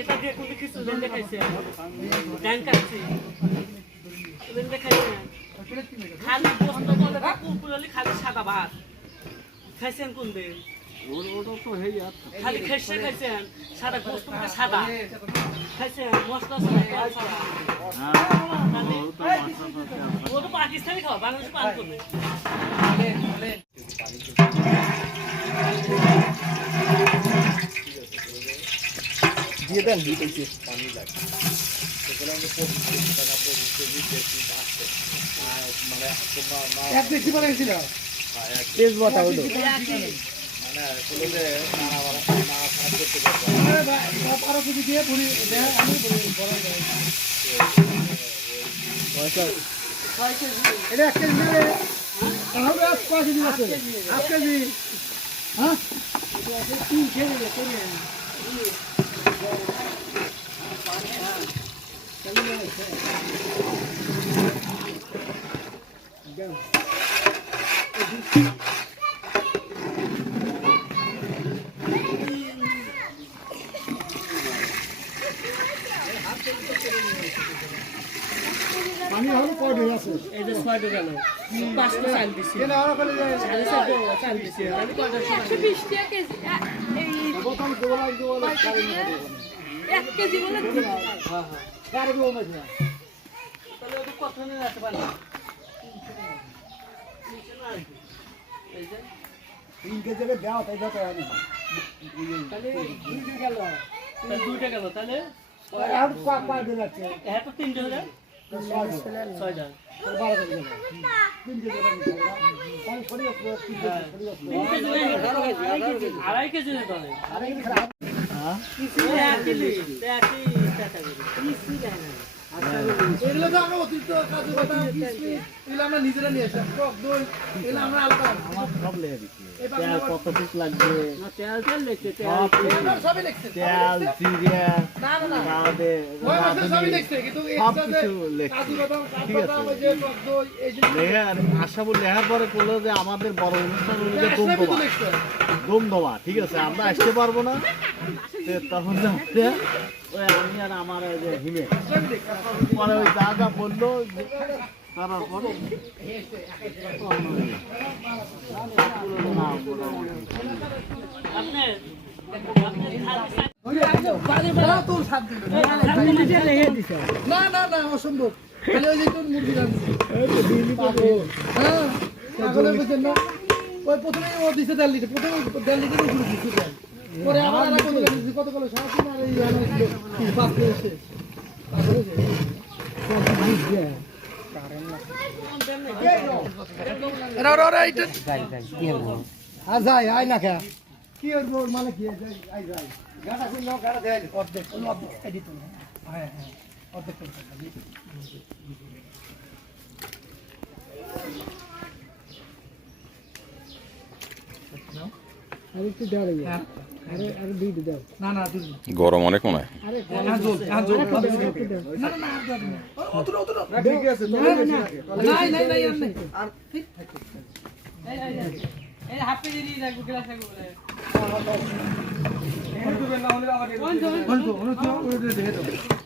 এটা দিয়ে কোনো কিছু দেখাইছে ট্যাঙ্ক আছে দেখাইছে খালি বস্তা বলে পুরোলি খালি সাদা ভাত খাইছেন কোন দিন খালি খেসে খাইছেন সাদা বস্তু সাদা খাইছেন মশলা ও তো পাকিস্তানি খাওয়া বাংলাদেশ পান করবে দিয়ে দেন দিতেছি পানি লাগে সেগুলো আমরা মানে এক দেখি পরে গেছিল তেজ বাতা হলো মানে আসলে যে নানা খারাপ করতে পারবে আরে ভাই আরো কিছু দিয়ে পুরি দেয় আমি বড় যায় এটা এক কেজি দিলে হবে 5 কেজি আছে 8 কেজি হ্যাঁ এটা আছে 3 কেজি করে পানি হলো কয়টা আছে এই যে 6টা গেল 5টা চাল দিছি কেন আর বলে চাল দিছি আমি কয়টা 120 টাকা কেজি এই বোতল গোলা 1 কেজি বলে হ্যাঁ হ্যাঁ 4 কিলো আছে তাহলে ওটা কত নিয়ে আসতে পারবে এই যে 3 কেজি করে দাও তাই দাও আমি তাহলে 2টা গেল তাহলে 2টা গেল তাহলে আর পাঁচ দিন আছে এটা তো 3টা হলো 6টা 12 কেজি 3 কেজি পানি পড়ি আছে 2.5 কেজি তাহলে আড়াই কেজি খারাপ হ্যাঁ একই টাকা করে কিছু দেয় না এগুলো তো আমরা অতিরিক্ত কাজু বাদাম কিশমিশ এগুলো আমরা নিজেরা নিয়ে আসি টক দই এগুলো আমরা আলাদা আমার সব লেগে দিচ্ছি তেল কত পিস লাগবে না তেল লেখছে সবই লিখছে তেল জিরা না না না বাদে ওই মাসে সবই লিখছে কিন্তু এক্সট্রা কাজু বাদাম কাঠবাদাম ওই যে টক দই এই যে লেখার আশাবুল লেখার পরে বললো যে আমাদের বড় অনুষ্ঠান হলো যে সবই তো লিখছে দমদমা ঠিক আছে আমরা আসতে পারবো না তখন যাচ্ছে ওই আমি আর আমার ওই যে হিমে সবই লিখছে পরে ওই যা বললো তারা পরে আপনি তোর সাথ দিল না না না অসম্ভব খালি ওই যে তোর মুরগি রাখছে হ্যাঁ পাগলের বুঝছেন না ওই প্রথমে ও দিছে 1.5 লিটার প্রথমে 1.5 লিটার শুরু দিছে তেল পরে আবার আর কত কত সারাদিন আর এই আমার ছিল 5 কিলো শেষ যাই আয় না খেয়া কি ওর মানে কি আই যাই গাড়া ছিল গাড়া দেয় অর্ধেক এডিট হ্যাঁ হ্যাঁ অর্ধেক করতে আরে একটু দাও আরে আরে দুই দাও না না দুই গরম অনেক মনে হয় আরে না না অত ঠিক আছে নাই নাই নাই আর ঠিক থাকে এই হাফ কেজি দিয়ে রাখবো গ্লাস রাখবো বলে কোন তো না হলে আবার কোন তো দেখে দাও